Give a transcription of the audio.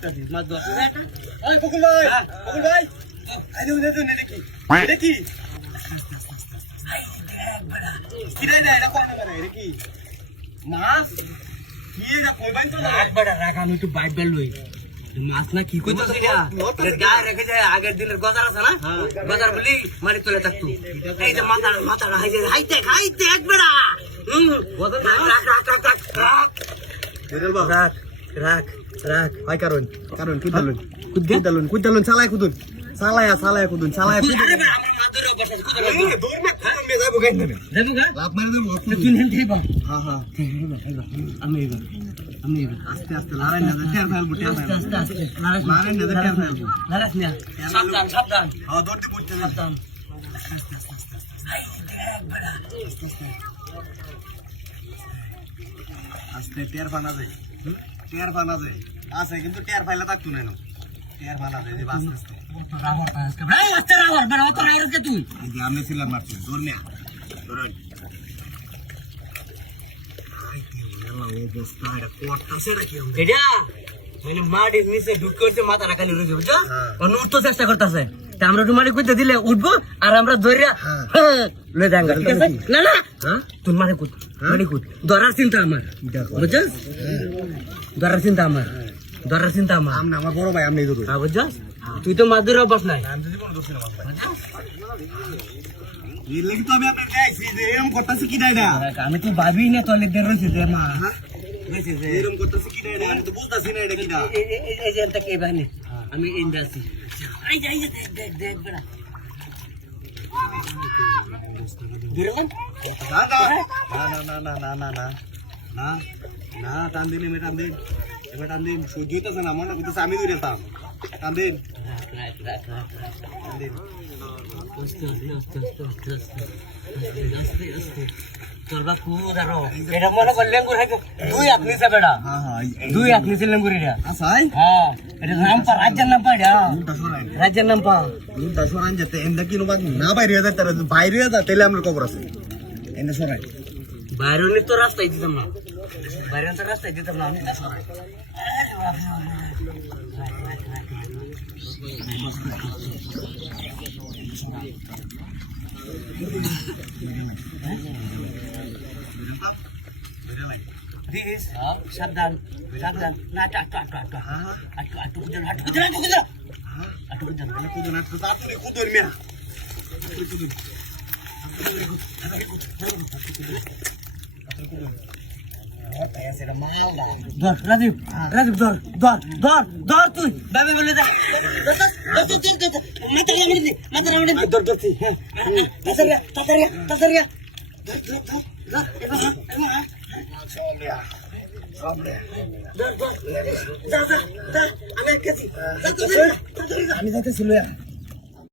করতেছিস মাছ ধর ওই বকুল ভাই আইনে উনে তো দেখি দেখি কিরাই না এটা কোন করে রে কি মাছ কি এটা কই বাইন তো রাখ বড় রাখ আমি একটু বাইট বেল লই মাছ না কি কইতো এটা গায়ে রেখে যায় আগের দিনের গজার আছে না গজার বলি মারি তোলে থাকতো এই যে মাথা হাইতে একবারে রাখ ভাই কারণ কুদালুন চালায় কুদুন চালায় কুদুন চালায় কুদুন আরে আমরা মাছ ধরে বসে কুদুন দৌড় না খারাপ মে যাবো কেন দেবে লাভ মারি দেবো তুই নেন দেবা হ্যাঁ আমি আস্তে লড়াই না টের ফেলবো আস্তে লড়াই না টের ফেলবো লড়াই না সাবধান হ্যাঁ দৌড়তে পড়তে সাবধান আস্তে টের ফানা যায় আছে কিন্তু টের ফাইলা থাকতো না টের ফানা যায় আস্তে রাবার পাস কা ভাই আস্তে রাবার বড় তো রাইর কে তুই এই যে আমি ছিলাম মারতে দৌড় না দৌড় আই তেলা ও বস্তা এটা কোটটা সেটা কি হবে এটা মানে মাটি নিচে ঢুক করতে মাথা রাখালি রইছে বুঝছো ও উঠতে চেষ্টা করতেছে তা আমরা একটু মাটি কইতে দিলে উঠবো আর আমরা ধরিয়া লে দাঙ্গা ঠিক আছে না হ্যাঁ তুই মারি কুদ ধরার চিন্তা আমার বুঝছস ধরার চিন্তা আমার আমনা আমার বড় ভাই আমনে ধরো হ্যাঁ বুঝছস তুই তো মাছ ধরে অভ্যাস নাই আমি তো জীবন ধরছি না মাছ ভাই এই লাগি তো আমি আপনার গাইছি যে এরকম করতেছি কি দাইডা আমি তো ভাবি না তো লেগ রইছে যে মা রইছে যে এরকম করতেছি কি দাইডা আমি তো বুঝতাছি না এটা কিডা এই যে এনটা কে বানি আমি ইন্দাসি এই যে দেখ বড়া দিরলেন না টান দিন এবার টান দিন সুজিতেছে না মনে করতেছে আমি ধরে যেতাম টান দিন চলবা খুব আরো এটা মনে করলে দুই হাত নিচে বেড়া দুই হাত নিচে লেঙ্গুর এটা হ্যাঁ এটা নাম পা রাজ্যের নাম পা সরান যেতে এমনি কি না বাইরে বাইরে যা তাহলে আমার খবর আছে এনে সরাই বাইরে তো রাস্তায় দিতাম না আমি সরাই সাবধান না আটু রাজীব ধর তুই বাবা বলে যা আমি যাইতেছি